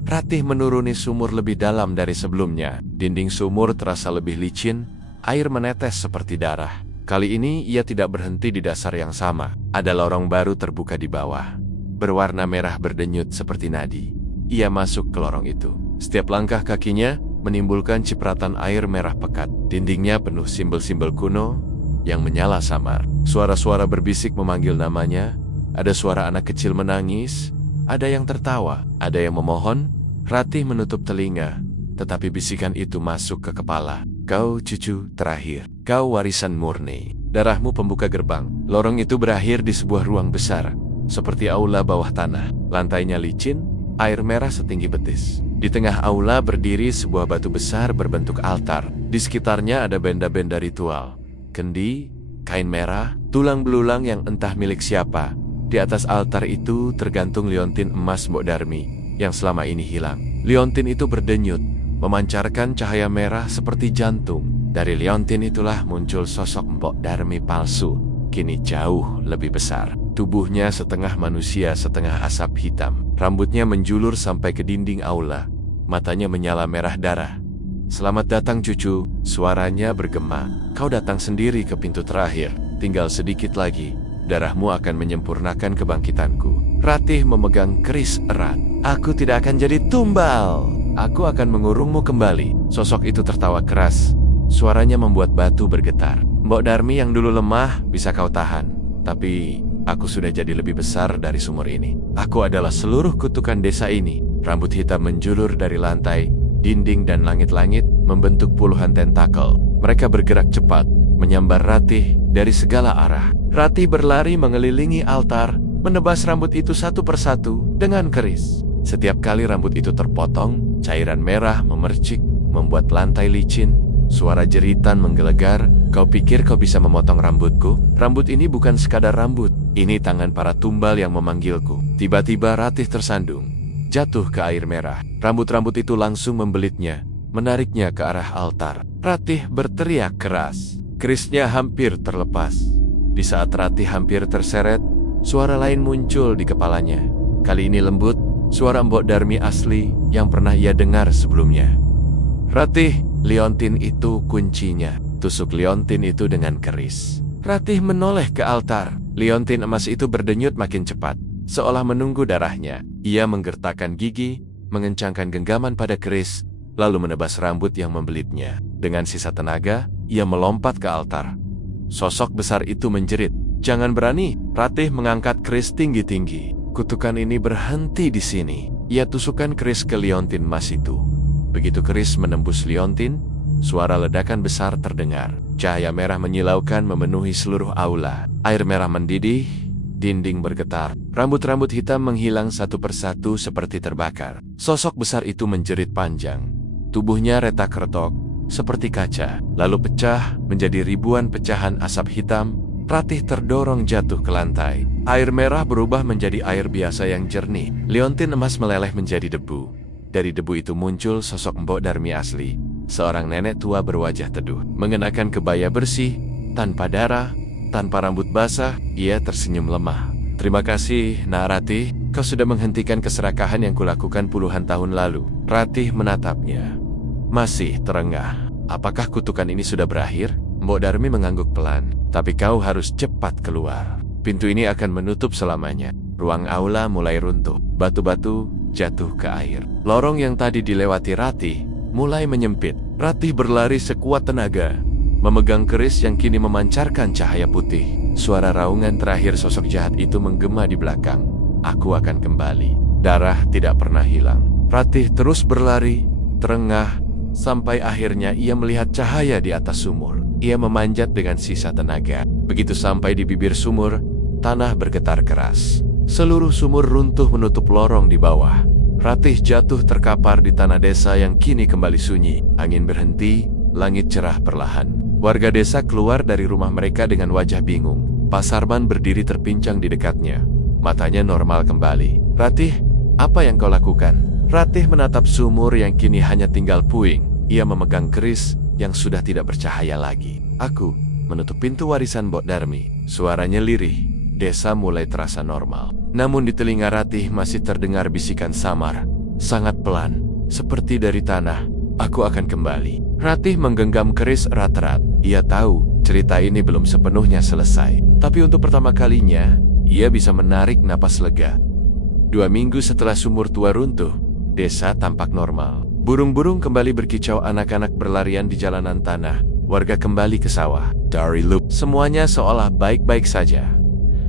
Ratih menuruni sumur lebih dalam dari sebelumnya. Dinding sumur terasa lebih licin, air menetes seperti darah. Kali ini ia tidak berhenti di dasar yang sama. Ada lorong baru terbuka di bawah, berwarna merah berdenyut seperti nadi. Ia masuk ke lorong itu. Setiap langkah kakinya menimbulkan cipratan air merah pekat. Dindingnya penuh simbol-simbol kuno yang menyala samar. Suara-suara berbisik memanggil namanya. Ada suara anak kecil menangis, ada yang tertawa, ada yang memohon. Ratih menutup telinga, tetapi bisikan itu masuk ke kepala. "Kau cucu terakhir. Kau warisan murni. Darahmu pembuka gerbang." Lorong itu berakhir di sebuah ruang besar, seperti aula bawah tanah. Lantainya licin, air merah setinggi betis. Di tengah aula berdiri sebuah batu besar berbentuk altar. Di sekitarnya ada benda-benda ritual. Kendi, kain merah, tulang belulang yang entah milik siapa. Di atas altar itu tergantung liontin emas Mbok Darmi yang selama ini hilang. Liontin itu berdenyut, memancarkan cahaya merah seperti jantung. Dari liontin itulah muncul sosok Mbok Darmi palsu, kini jauh lebih besar. Tubuhnya setengah manusia, setengah asap hitam. Rambutnya menjulur sampai ke dinding aula. Matanya menyala merah darah. "Selamat datang cucu," suaranya bergema. "Kau datang sendiri ke pintu terakhir. Tinggal sedikit lagi. Darahmu akan menyempurnakan kebangkitanku." Ratih memegang keris erat. "Aku tidak akan jadi tumbal. Aku akan mengurungmu kembali." Sosok itu tertawa keras. Suaranya membuat batu bergetar. "Mbok Darmi yang dulu lemah bisa kau tahan. Tapi aku sudah jadi lebih besar dari sumur ini. Aku adalah seluruh kutukan desa ini." Rambut hitam menjulur dari lantai, dinding dan langit-langit membentuk puluhan tentakel. Mereka bergerak cepat, menyambar Ratih dari segala arah. Ratih berlari mengelilingi altar, menebas rambut itu satu persatu dengan keris. Setiap kali rambut itu terpotong, cairan merah memercik, membuat lantai licin. Suara jeritan menggelegar. "Kau pikir kau bisa memotong rambutku? Rambut ini bukan sekadar rambut. Ini tangan para tumbal yang memanggilku." Tiba-tiba Ratih tersandung, jatuh ke air merah. Rambut-rambut itu langsung membelitnya, menariknya ke arah altar. Ratih berteriak keras. Kerisnya hampir terlepas. Di saat Ratih hampir terseret, suara lain muncul di kepalanya. Kali ini lembut, suara Mbok Darmi asli yang pernah ia dengar sebelumnya. "Ratih, liontin itu kuncinya." Tusuk liontin itu dengan keris. Ratih menoleh ke altar. Liontin emas itu berdenyut makin cepat. seolah menunggu darahnya. Ia menggertakkan gigi, mengencangkan genggaman pada keris, lalu menebas rambut yang membelitnya. Dengan sisa tenaga, ia melompat ke altar. Sosok besar itu menjerit, "Jangan berani!" Ratih mengangkat keris tinggi-tinggi. Kutukan ini berhenti di sini. Ia tusukkan keris ke liontin emas itu. Begitu keris menembus liontin, suara ledakan besar terdengar. Cahaya merah menyilaukan memenuhi seluruh aula. Air merah mendidih, dinding bergetar. Rambut-rambut hitam menghilang satu persatu seperti terbakar. Sosok besar itu menjerit panjang. Tubuhnya retak-retok, seperti kaca, lalu pecah menjadi ribuan pecahan asap hitam. Ratih terdorong jatuh ke lantai. Air merah berubah menjadi air biasa yang jernih. Liontin emas meleleh menjadi debu. Dari debu itu muncul sosok Mbok Darmi asli. Seorang nenek tua berwajah teduh, mengenakan kebaya bersih, tanpa darah, tanpa rambut basah. Ia tersenyum lemah. "Terima kasih, Nak Ratih. Kau sudah menghentikan keserakahan yang kulakukan puluhan tahun lalu." Ratih menatapnya. Masih terengah. "Apakah kutukan ini sudah berakhir?" Mbok Darmi mengangguk pelan. "Tapi kau harus cepat keluar. Pintu ini akan menutup selamanya." Ruang aula mulai runtuh. Batu-batu jatuh ke air. Lorong yang tadi dilewati Ratih mulai menyempit. Ratih berlari sekuat tenaga, memegang keris yang kini memancarkan cahaya putih. Suara raungan terakhir sosok jahat itu menggema di belakang. "Aku akan kembali." Darah tidak pernah hilang. Ratih terus berlari, terengah, sampai akhirnya ia melihat cahaya di atas sumur. Ia memanjat dengan sisa tenaga. Begitu sampai di bibir sumur, tanah bergetar keras. Seluruh sumur runtuh menutup lorong di bawah. Ratih jatuh terkapar di tanah desa yang kini kembali sunyi. Angin berhenti, langit cerah perlahan. Warga desa keluar dari rumah mereka dengan wajah bingung. Pak Sarman berdiri terpincang di dekatnya. Matanya normal kembali. "Ratih, apa yang kau lakukan?" Ratih menatap sumur yang kini hanya tinggal puing. Ia memegang keris yang sudah tidak bercahaya lagi. "Aku menutup pintu warisan Mbok Darmi." Suaranya lirih. Desa mulai terasa normal. Namun di telinga Ratih masih terdengar bisikan samar, sangat pelan, seperti dari tanah. "Aku akan kembali." Ratih menggenggam keris erat-erat. Ia tahu cerita ini belum sepenuhnya selesai. Tapi untuk pertama kalinya, ia bisa menarik napas lega. 2 minggu setelah sumur tua runtuh, desa tampak normal. Burung-burung kembali berkicau, anak-anak berlarian di jalanan tanah. Warga kembali ke sawah. Dari Loop, semuanya seolah baik-baik saja.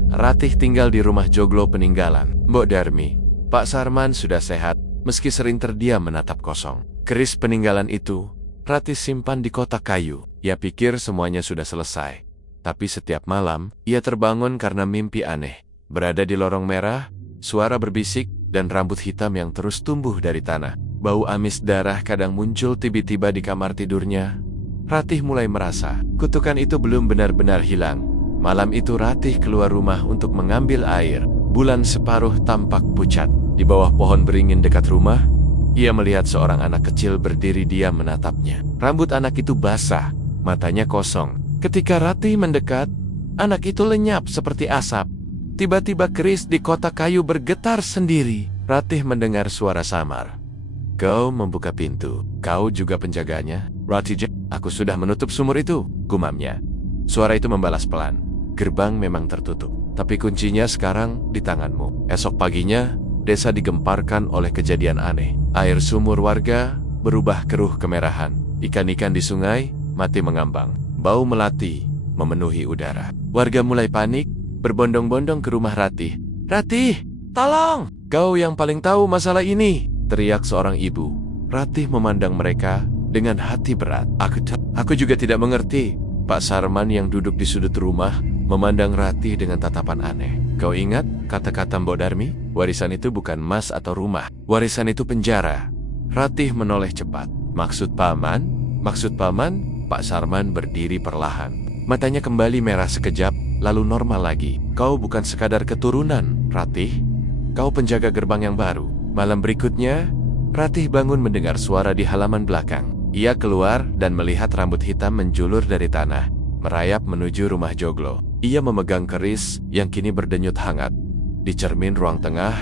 Ratih tinggal di rumah joglo peninggalan. Mbok Darmi, Pak Sarman sudah sehat, meski sering terdiam menatap kosong. Keris peninggalan itu, Ratih simpan di kotak kayu. Ia pikir semuanya sudah selesai. Tapi setiap malam, ia terbangun karena mimpi aneh. Berada di lorong merah, suara berbisik, dan rambut hitam yang terus tumbuh dari tanah. Bau amis darah kadang muncul tiba-tiba di kamar tidurnya. Ratih mulai merasa, kutukan itu belum benar-benar hilang. Malam itu Ratih keluar rumah untuk mengambil air. Bulan separuh tampak pucat. Di bawah pohon beringin dekat rumah, ia melihat seorang anak kecil berdiri diam menatapnya. Rambut anak itu basah, matanya kosong. Ketika Ratih mendekat, anak itu lenyap seperti asap. Tiba-tiba keris di kotak kayu bergetar sendiri. Ratih mendengar suara samar. "Kau membuka pintu. Kau juga penjaganya?" "Ratih, aku sudah menutup sumur itu," gumamnya. Suara itu membalas pelan. "Gerbang memang tertutup, tapi kuncinya sekarang di tanganmu." Esok paginya, desa digemparkan oleh kejadian aneh. Air sumur warga berubah keruh kemerahan. Ikan-ikan di sungai mati mengambang. Bau melati memenuhi udara. Warga mulai panik, berbondong-bondong ke rumah Ratih. "Ratih, tolong! Kau yang paling tahu masalah ini!" teriak seorang ibu. Ratih memandang mereka dengan hati berat. Aku juga tidak mengerti." Pak Sarman yang duduk di sudut rumah memandang Ratih dengan tatapan aneh. "Kau ingat kata-kata Mbok Darmi? Warisan itu bukan emas atau rumah. Warisan itu penjara." Ratih menoleh cepat. Maksud paman?" "Maksud paman?" Pak Sarman berdiri perlahan. Matanya kembali merah sekejap, lalu normal lagi. "Kau bukan sekadar keturunan, Ratih. Kau penjaga gerbang yang baru." Malam berikutnya, Ratih bangun mendengar suara di halaman belakang. Ia keluar dan melihat rambut hitam menjulur dari tanah, merayap menuju rumah joglo. Ia memegang keris yang kini berdenyut hangat. Di cermin ruang tengah,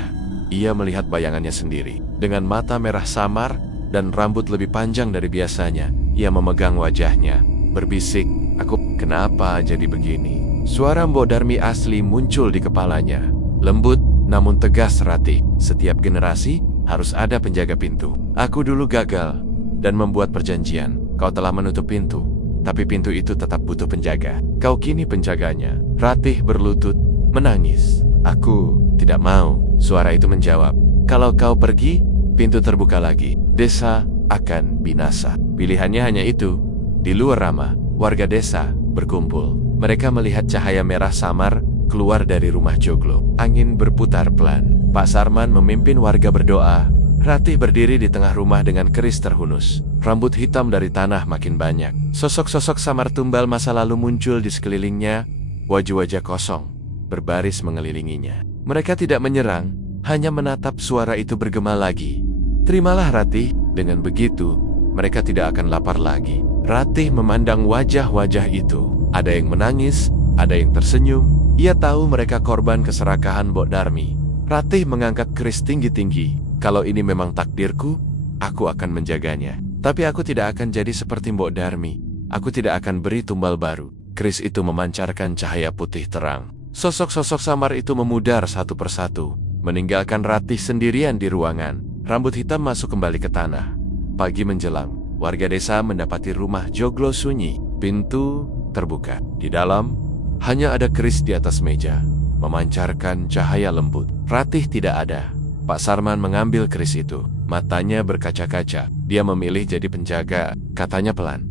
ia melihat bayangannya sendiri. Dengan mata merah samar dan rambut lebih panjang dari biasanya, ia memegang wajahnya, berbisik, "Aku kenapa jadi begini?" Suara Mbok Darmi asli muncul di kepalanya. Lembut, namun tegas Ratih. Setiap generasi harus ada penjaga pintu. Aku dulu gagal dan membuat perjanjian. Kau telah menutup pintu, tapi pintu itu tetap butuh penjaga. Kau kini penjaganya. Ratih berlutut, menangis. Aku tidak mau. Suara itu menjawab, kalau kau pergi, pintu terbuka lagi. Desa akan binasa. Pilihannya hanya itu. Di luar Rama, warga desa berkumpul. Mereka melihat cahaya merah samar keluar dari rumah Joglo. Angin berputar pelan. Pak Sarman memimpin warga berdoa. Ratih berdiri di tengah rumah dengan keris terhunus. Rambut hitam dari tanah makin banyak. Sosok-sosok samar tumbal masa lalu muncul di sekelilingnya. Wajah-wajah kosong berbaris mengelilinginya. Mereka tidak menyerang, hanya menatap. Suara itu bergema lagi. Terimalah Ratih. Dengan begitu, mereka tidak akan lapar lagi. Ratih memandang wajah-wajah itu. Ada yang menangis, ada yang tersenyum. Ia tahu mereka korban keserakahan Mbok Darmi. Ratih mengangkat keris tinggi-tinggi. Kalau ini memang takdirku, aku akan menjaganya. Tapi aku tidak akan jadi seperti Mbok Darmi. Aku tidak akan beri tumbal baru. Keris itu memancarkan cahaya putih terang. Sosok-sosok samar itu memudar satu persatu, meninggalkan Ratih sendirian di ruangan. Rambut hitam masuk kembali ke tanah. Pagi menjelang, warga desa mendapati rumah Joglo sunyi. Pintu terbuka. Di dalam, hanya ada keris di atas meja, memancarkan cahaya lembut. Ratih tidak ada. Pak Sarman mengambil keris itu. Matanya berkaca-kaca. Dia memilih jadi penjaga, katanya pelan.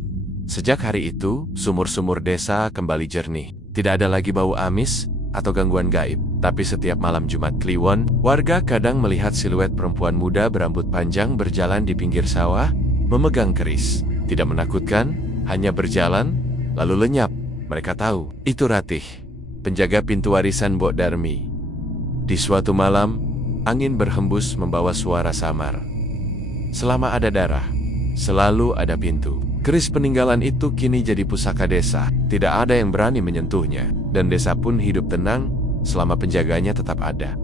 Sejak hari itu, sumur-sumur desa kembali jernih. Tidak ada lagi bau amis atau gangguan gaib. Tapi setiap malam Jumat Kliwon, warga kadang melihat siluet perempuan muda berambut panjang berjalan di pinggir sawah, memegang keris. Tidak menakutkan, hanya berjalan, lalu lenyap. Mereka tahu, itu Ratih, penjaga pintu warisan Mbok Darmi. Di suatu malam, angin berhembus membawa suara samar. Selama ada darah, selalu ada pintu. Keris peninggalan itu kini jadi pusaka desa. Tidak ada yang berani menyentuhnya. Dan desa pun hidup tenang selama penjaganya tetap ada.